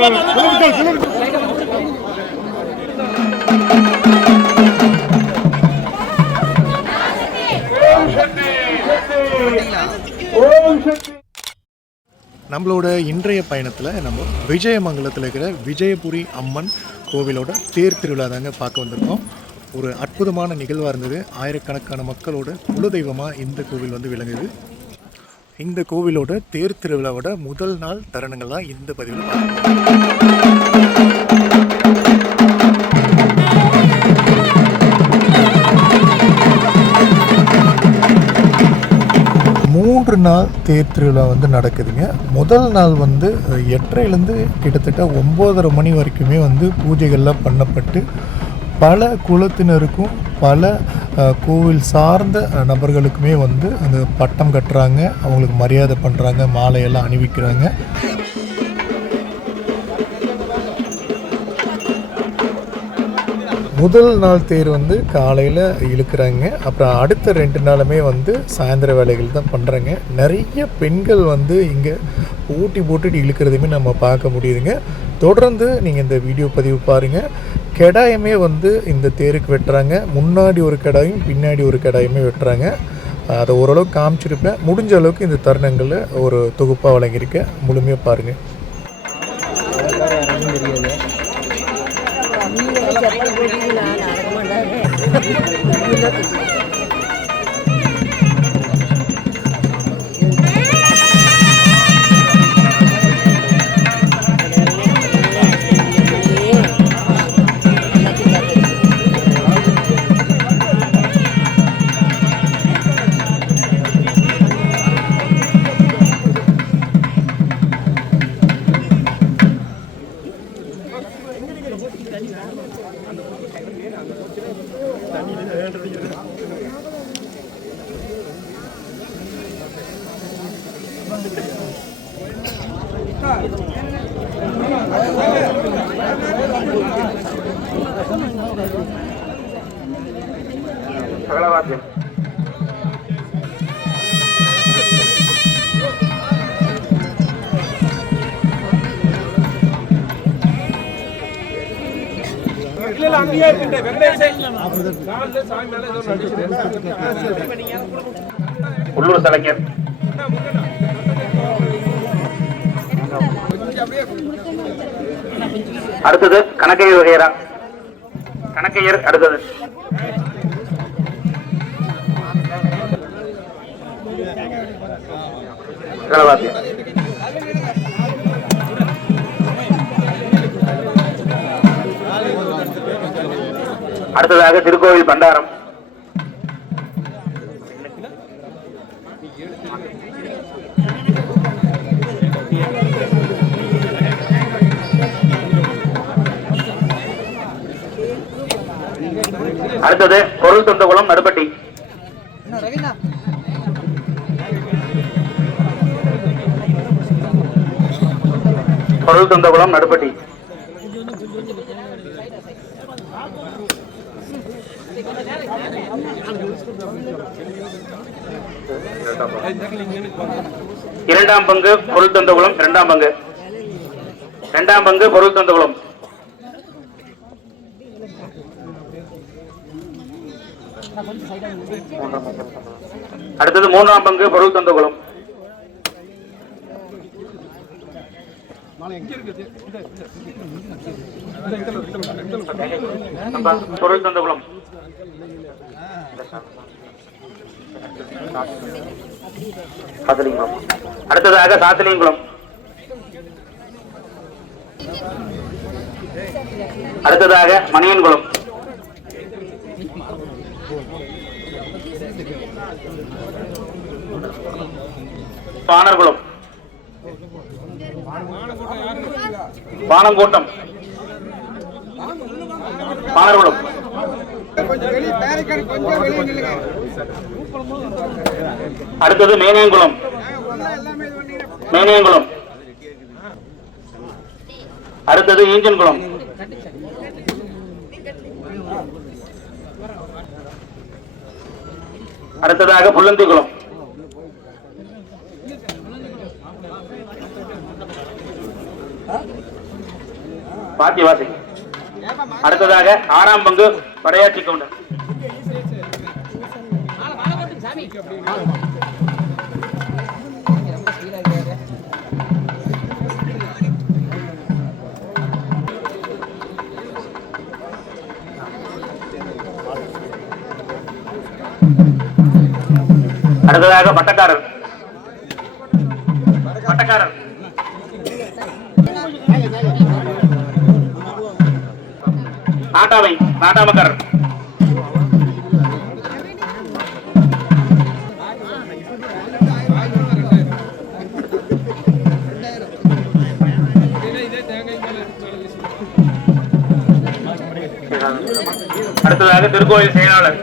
நம்மளோட இன்றைய பயணத்தில் நம்ம விஜயமங்கலத்தில் இருக்கிற விஜயபுரி அம்மன் கோவிலோட தேர் திருவிழா தாங்க பார்க்க வந்திருக்கோம். ஒரு அற்புதமான நிகழ்வாக இருந்தது. ஆயிரக்கணக்கான மக்களோட குலதெய்வமாக இந்த கோவில் வந்து விளங்குது. இந்த கோவிலோட தேர் திருவிழாவோட முதல் நாள் தருணங்கள் தான் இந்த பதிவில் பார்க்கணும். 3 நாள் தேர் திருவிழா வந்து நடக்குதுங்க. முதல் நாள் வந்து 8:30லேருந்து கிட்டத்தட்ட 9:30 மணி வரைக்குமே வந்து பூஜைகள்லாம் பண்ணப்பட்டு பல குலத்தினருக்கும் பல கோவில் சார்ந்த நபர்களுக்குமே வந்து அந்த பட்டம் கட்டுறாங்க, அவங்களுக்கு மரியாதை பண்ணுறாங்க, மாலையெல்லாம் அணிவிக்கிறாங்க. முதல் நாள் தேர் வந்து காலையில் இழுக்கிறாங்க. அப்புறம் அடுத்த 2 நாளுமே வந்து சாயந்தர வேலைகள் தான் பண்ணுறாங்க. நிறைய பெண்கள் வந்து இங்கே போட்டுட்டு இழுக்கிறதுமே நம்ம பார்க்க முடியுதுங்க. தொடர்ந்து நீங்கள் இந்த வீடியோ பதிவு பாருங்கள். கெடாயமே வந்து இந்த தேருக்கு வெட்டுறாங்க. முன்னாடி ஒரு கெடாயும் பின்னாடி ஒரு கெடாயுமே வெட்டுறாங்க. அதை ஓரளவுக்கு காமிச்சிருப்பேன். முடிஞ்ச அளவுக்கு இந்த தருணங்களில் ஒரு தொகுப்பாக வழங்கியிருக்கேன். முழுமையாக பாருங்கள். உள்ளூர் கலைஞர் அடுத்தது கணக்கையர் வகையரா கணக்கையர் அடுத்தது அடுத்ததாக திருக்கோவில் பண்டாரம் அடுத்தது பொருள் தொந்தகுளம் நடுப்பட்டி பொருள் தொந்தகுளம் நடுப்பட்டி இரண்டாம் பங்கு பொருள் தொந்தகுளம் இரண்டாம் பங்கு பொருள் தொந்தகுளம் அடுத்தது மூன்றாம் பங்கு பொருள் தொந்தகுளம் பொருள் தொந்தகுளம் அடுத்ததாக சாத்தலிங்குளம் அடுத்ததாக மணியன்குளம் பாணர்குளம் பாணங்கோட்டம் பாணர்குளம் அடுத்தது மேனியங்குளம் அடுத்தது ஈஞ்சன்குளம் அடுத்ததாக புல்லந்திக்குளம் பாத்தி வாசி. அடுத்ததாக 6ஆம் பங்கு படையாட்சி கவுண்டர். அடுத்ததாக பட்டக்காரர். நாட்டாமக்காரர். அடுத்ததாக திருக்கோயில் செயலாளர்.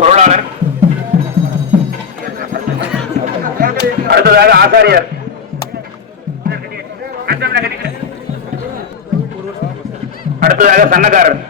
பொருளாளர். அடுத்ததாக ஆசாரியர். அடுத்ததாக சன்னக்காரர்.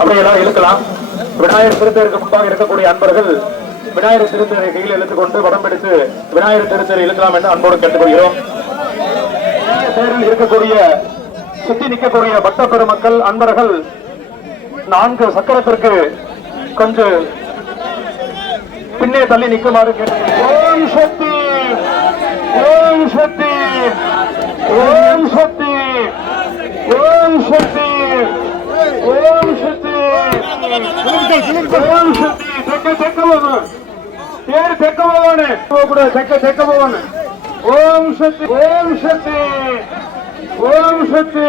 அப்படியெல்லாம் இழுக்கலாம். விநாயகர் திருத்தேருக்கு முன்பாக இருக்கக்கூடிய அன்பர்கள் விநாயகர் திருத்தேரை கையில் இழுத்துக் கொண்டு படம் பிடித்து விநாயகர் திருத்தேரை இழுக்கலாம் என்று அன்போடு கேட்டுக்கொள்கிறோம். தேரில் இருக்கக்கூடிய சுத்தி நிற்கக்கூடிய பக்த பெருமக்கள் அன்பர்கள் 4 சக்கரத்திற்கு கொஞ்சம் பின்னே தள்ளி நிற்குமாறு கேட்டுக்கொள்கிறோம். ஓம் சக்தி, ஓம் சக்தி, ஓம் சக்தி, ஓம் சக்தி, ஓம் சக்தி, ஓம் சக்தி. தெக்க போகணும், தேர் தெக்க போகணும், போகக்கூடாது, தெக்க போகணும். ஓம் சக்தி, ஓம் சக்தி, ஓம் சக்தி.